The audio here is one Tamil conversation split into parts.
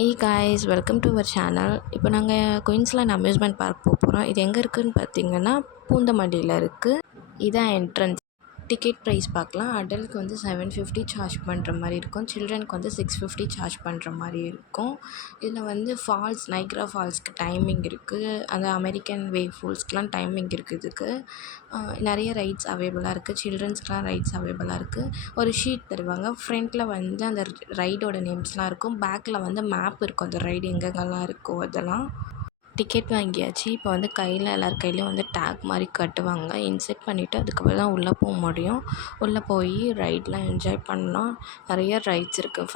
Hey guys, welcome to our channel. இப்போ நாங்கள் குயின்ஸ்லேண்ட் அம்யூஸ்மெண்ட் பார்க் போகிறோம். இது எங்கே இருக்குதுன்னு பார்த்தீங்கன்னா பூந்தமல்லியில் இருக்குது. இதான் என்ட்ரன்ஸ். டிக்கெட் ப்ரைஸ் பார்க்கலாம். அடல்ட்க்கு வந்து 750 சார்ஜ் பண்ணுற மாதிரி இருக்கும். சில்ட்ரனுக்கு வந்து 650 சார்ஜ் பண்ணுற மாதிரி இருக்கும். இதில் வந்து ஃபால்ஸ், நைக்ரா ஃபால்ஸ்க்கு டைமிங் இருக்குது. அந்த அமெரிக்கன் வேவ் ஃபால்ஸ்க்கெலாம் டைமிங் இருக்குது. இதுக்கு நிறைய ரைட்ஸ் அவைலபிளாக இருக்குது. சில்ட்ரன்ஸ்க்கெலாம் ரைட்ஸ் அவைலபிளாக இருக்குது. ஒரு ஷீட் தருவாங்க. ஃப்ரண்ட்டில் வந்து அந்த ரைடோட நேம்ஸ்லாம் இருக்கும். பேக்கில் வந்து மேப் இருக்கும், அந்த ரைடு எங்கெங்கெல்லாம் இருக்கோ அதெல்லாம். டிக்கெட் வாங்கியாச்சு. இப்போ வந்து கையில் எல்லார் கையிலையும் வந்து டேக் மாதிரி கட்டுவாங்க. இன்செர்ட் பண்ணிவிட்டு அதுக்கப்புறம் தான் உள்ளே போக முடியும். உள்ளே போய் ரைட்லாம் என்ஜாய் பண்ணலாம். நிறைய ரைட்ஸ் இருக்குது.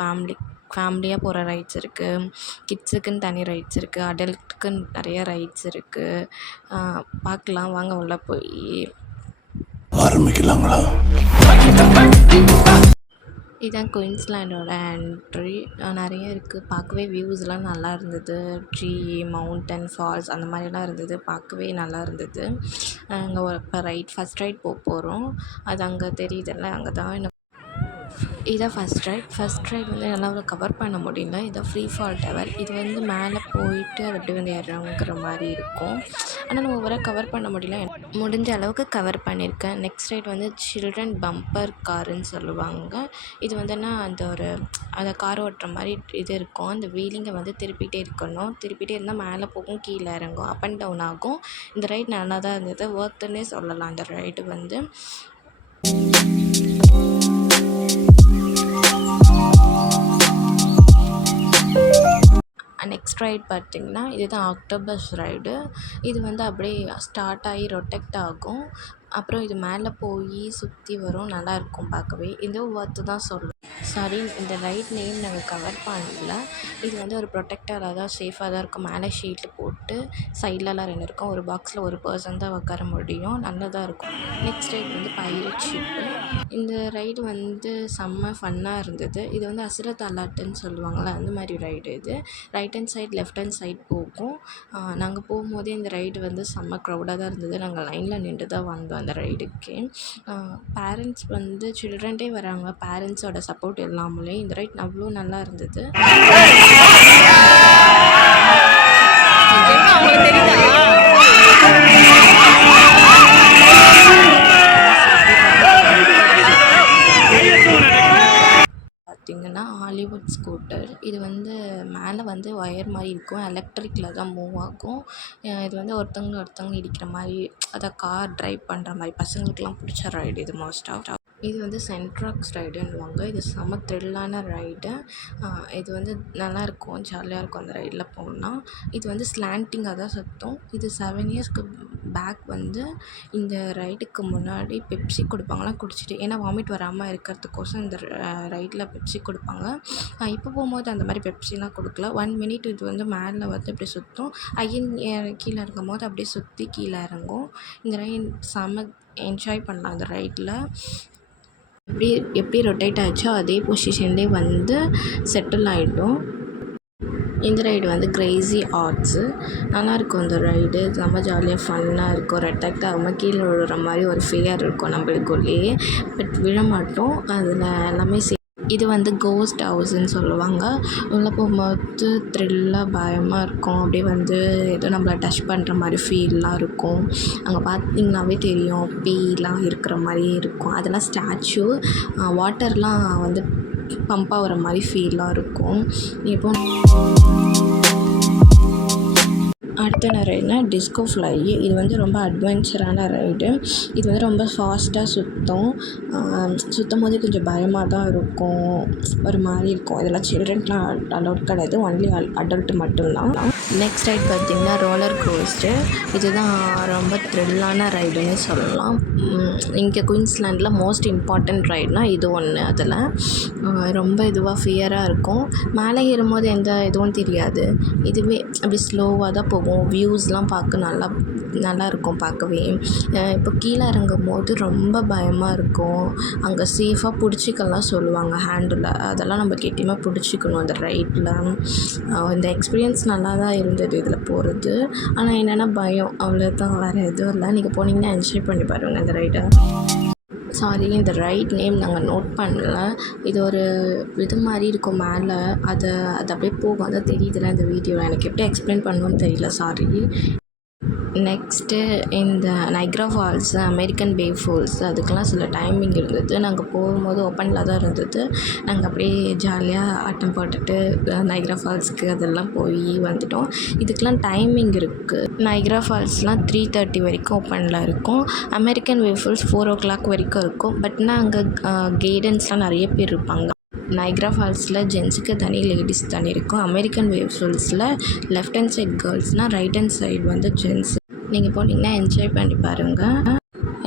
ஃபேமிலியாக போகிற ரைட்ஸ் இருக்குது. கிட்ஸுக்குன்னு தனி ரைட்ஸ் இருக்குது. அடல்ட்டுக்குன்னு நிறைய ரைட்ஸ் இருக்குது. பார்க்கலாம், வாங்க உள்ளே போய் ஆரம்பிக்கலாங்களா? இதுதான் குயின்ஸ்லேண்டோட என்ட்ரி. நிறைய இருக்குது. பார்க்கவே வியூஸ்லாம் நல்லா இருந்தது. ட்ரீ, மவுண்டன், ஃபால்ஸ் அந்த மாதிரிலாம் இருந்தது. பார்க்கவே நல்லா இருந்தது. அங்கே இப்போ ஃபஸ்ட் ரைட் போகிறோம். அது அங்கே தெரியுதுல்ல, அங்கே தான் இதான் ஃபஸ்ட் ரைட் வந்து என்னால் கவர் பண்ண முடியல. இதான் ஃப்ரீ ஃபால் டவர். இது வந்து மேலே போயிட்டு அது அப்படி வந்து இறங்குற மாதிரி இருக்கும். ஆனால் நான் ஓவராக கவர் பண்ண முடியல. முடிஞ்ச அளவுக்கு கவர் பண்ணியிருக்கேன். நெக்ஸ்ட் ரைட் வந்து சில்ட்ரன் பம்பர் காருன்னு சொல்லுவாங்க. இது வந்துன்னா அந்த கார் ஓட்டுற மாதிரி இது இருக்கும். அந்த வீலிங்கை வந்து திருப்பிகிட்டே இருக்கணும். திருப்பிகிட்டே இருந்தால் மேலே போகும், கீழே இறங்கும், அப் அண்ட் டவுன் ஆகும். இந்த ரைட் நல்லா தான் இருந்தது. ஒர்த்துன்னே சொல்லலாம் அந்த ரைடு வந்து. நெக்ஸ்ட் ரைட் பார்த்திங்கன்னா இதுதான் ஆக்டோபஸ் ரைடு. இது வந்து அப்படியே ஸ்டார்ட் ஆகி ரொட்டெக்ட் ஆகும். அப்புறம் இது மேலே போய் சுற்றி வரும். நல்லாயிருக்கும் பார்க்கவே. இதுவும் ஒர்த்து தான் சொல்லணும். சாரி, இந்த ரைட் நேம் நாங்கள் கவர் பண்ணல. இது வந்து ஒரு ப்ரொடெக்டராக தான், சேஃபாக தான் இருக்கும். மேலே ஷீட்டு போட்டு சைட்லலாம் 2 இருக்கும். ஒரு பாக்ஸில் ஒரு பர்சன் தான் உட்கார முடியும். நல்லதாக இருக்கும். நெக்ஸ்ட் ரைட் வந்து பைரட் ஷிப்பு. இந்த ரைடு வந்து செம்ம ஃபன்னாக இருந்தது. இது வந்து அசுரத் அலாட்டுன்னு சொல்லுவாங்கள்ல, அந்த மாதிரி ரைடு இது. Right hand side, left hand side போகும். நாங்கள் போகும்போதே இந்த ரைடு வந்து செம்ம க்ரௌடாக தான் இருந்தது. நாங்கள் லைனில் நின்று தான் வந்தோம் அந்த ரைடுக்கு. பேரண்ட்ஸ் வந்து சில்ட்ரன்டே வராங்க. பேரண்ட்ஸோட சப்போர்ட் இல்லாமலே இந்த ரைட் அவ்வளோ நல்லா இருந்தது. பார்த்திங்கன்னா ஹாலிவுட் ஸ்கூட்டர். இது வந்து மேலே வந்து ஒயர் மாதிரி இருக்கும். எலக்ட்ரிக்கில் தான் மூவ் ஆகும். இது வந்து ஒருத்தவங்க இடிக்கிற மாதிரி, அதான் கார் ட்ரைவ் பண்ணுற மாதிரி பசங்களுக்கெலாம் பிடிச்ச ரைடு இது மோஸ்ட்டாக. இது வந்து சென்ட்ராக்ஸ் ரைடுன்னுவாங்க. இது செம த்ரில்லான ரைடு. இது வந்து நல்லாயிருக்கும், ஜாலியாக இருக்கும் அந்த ரைடில் போனால். இது வந்து ஸ்லாண்டிங்காக தான் சுற்றும். இது 7 இயர்ஸ்க்கு பேக் வந்து இந்த ரைடுக்கு முன்னாடி பெப்சி கொடுப்பாங்களாம், குடிச்சிட்டு. ஏன்னா வாமிட் வராமல் இருக்கிறதுக்கோசம் இந்த ரைடில் பெப்சி கொடுப்பாங்க. இப்போ போகும்போது அந்த மாதிரி பெப்சிலாம் கொடுக்கல. 1 மினிட் இது வந்து மேலே வந்து இப்படி சுற்றும். அகைன் கீழே இறங்கும் போது அப்படியே சுற்றி கீழே இறங்கும். இந்த ரைட் செம என்ஜாய் பண்ணலாம் அந்த ரைடில். எப்படி ரொட்டேட் ஆச்சோ அதே பொசிஷன்லேயே வந்து செட்டில் ஆகிடும். இந்த ரைடு வந்து கிரேசி ஆர்ட்ஸு. நல்லாயிருக்கும் இந்த ரைடு. ரொம்ப ஜாலியாக ஃபன்னாக இருக்கும். ரொட்டேட் ஆகாமல் கீழே விழுற மாதிரி ஒரு ஃபியர் இருக்கும் நம்மளுக்குள்ளேயே. பட் விழமாட்டோம். அதில் எல்லாமே இது வந்து கோஸ்ட் ஹவுஸுன்னு சொல்லுவாங்க. உள்ளே போகும்போது த்ரில்லாக பயமாக இருக்கும். அப்படியே வந்து ஏதோ நம்மளை டச் பண்ணுற மாதிரி ஃபீல்லாம் இருக்கும். அங்கே பார்த்திங்கனாவே தெரியும், பேய்லாம் இருக்கிற மாதிரியே இருக்கும். அதெல்லாம் ஸ்டாச்சு. வாட்டர்லாம் வந்து பம்ப் ஆகிற மாதிரி ஃபீலாக இருக்கும். இப்போ அடுத்த ரைடுனா டிஸ்கோ ஃப்ளை. இது வந்து ரொம்ப அட்வென்ச்சரான ரைடு. இது வந்து ரொம்ப ஃபாஸ்ட்டாக சுற்றும் போது கொஞ்சம் பயமாக தான் இருக்கும். ஒரு மாதிரி இருக்கும். இதெல்லாம் சில்ட்ரன்ஸ்லாம் அலௌட் கிடையாது. ஒன்லி அடல்ட் மட்டும்தான். நெக்ஸ்ட் ரைட் பார்த்திங்கன்னா ரோலர் கோஸ்டர். இதுதான் ரொம்ப த்ரில்லான ரைடுன்னு சொல்லலாம். இங்கே குயின்ஸ்லேண்டில் மோஸ்ட் இம்பார்ட்டண்ட் ரைடுனால் இது ஒன்று. அதில் ரொம்ப இதுவாக ஃபியராக இருக்கும். மேலே ஏறும்போது எந்த இதுவும் தெரியாது. இதுவே அப்படி ஸ்லோவாக தான் போகும். வியூஸ்லாம் பார்க்க நல்லா இருக்கும் பார்க்கவே. இப்போ கீழே இறங்கும் போது ரொம்ப பயமாக இருக்கும். அங்கே சேஃபாக பிடிச்சிக்கலாம் சொல்லுவாங்க ஹேண்டில். அதெல்லாம் நம்ம கெட்டியமாக பிடிச்சிக்கணும் அந்த ரைட்டில். இந்த எக்ஸ்பீரியன்ஸ் நல்லா தான் இருந்தது இதில் போகிறது. ஆனால் என்னென்னா பயம், அவ்வளோதான், வேறு எதுவும் இல்லை. நீங்கள் போனீங்கன்னா என்ஜாய் பண்ணி பாருங்கள் இந்த ரைடை. சாரி, இந்த ரைட் நேம் நாங்கள் நோட் பண்ணல. இது ஒரு இது மாதிரி இருக்கும் மேலே, அது அப்படியே போகும். அதான் தெரியுதுல இந்த வீடியோவில். எனக்கு எப்படி எக்ஸ்பிளைன் பண்ணணும்னு தெரியல, சாரி. நெக்ஸ்ட்டு இந்த நைக்ரா ஃபால்ஸு, அமெரிக்கன் பே ஃபால்ஸ், அதுக்கெலாம் சில டைமிங் இருந்தது. நாங்கள் போகும்போது ஓப்பனில் தான் இருந்தது. நாங்கள் அப்படியே ஜாலியாக ஆட்டம் போட்டுட்டு நைக்ரா ஃபால்ஸுக்கு அதெல்லாம் போய் வந்துட்டோம். இதுக்கெலாம் டைமிங் இருக்குது. நைக்ரா ஃபால்ஸ்லாம் 3:30 வரைக்கும் ஓப்பனில் இருக்கும். அமெரிக்கன் வே ஃபால்ஸ் 4 o'clock வரைக்கும் இருக்கும். பட்னா அங்கே கைடன்ஸ்லாம் நிறைய பேர் இருப்பாங்க. நைக்ரா ஃபால்ஸில் ஜென்ஸுக்கு தனி, லேடிஸ் தனி இருக்கும். அமெரிக்கன் வேவ் ஃபால்ஸில் லெஃப்ட் ஹேண்ட் சைட் கேர்ள்ஸ்னால், ரைட் ஹேண்ட் சைடு வந்து ஜென்ஸ். நீங்கள் போனீங்கன்னா என்ஜாய் பண்ணி பாருங்கள்.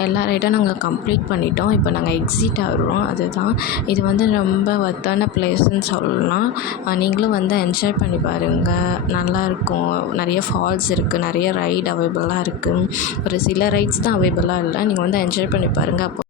எல்லா ரைடும் நாங்கள் கம்ப்ளீட் பண்ணிட்டோம். இப்போ நாங்கள் எக்ஸிட் ஆகிறோம். அதுதான் இது வந்து ரொம்ப ஒர்த்தான பிளேஸ்ன்னு சொல்லலாம். நீங்களும் வந்து என்ஜாய் பண்ணி பாருங்கள். நல்லாயிருக்கும். நிறைய ஃபால்ஸ் இருக்குது, நிறைய ரைடு அவைலபிளாக இருக்குது. ஒரு சில ரைட்ஸ் தான் அவைலபிளாக இல்லை. நீங்கள் வந்து என்ஜாய் பண்ணி பாருங்கள். அப்போ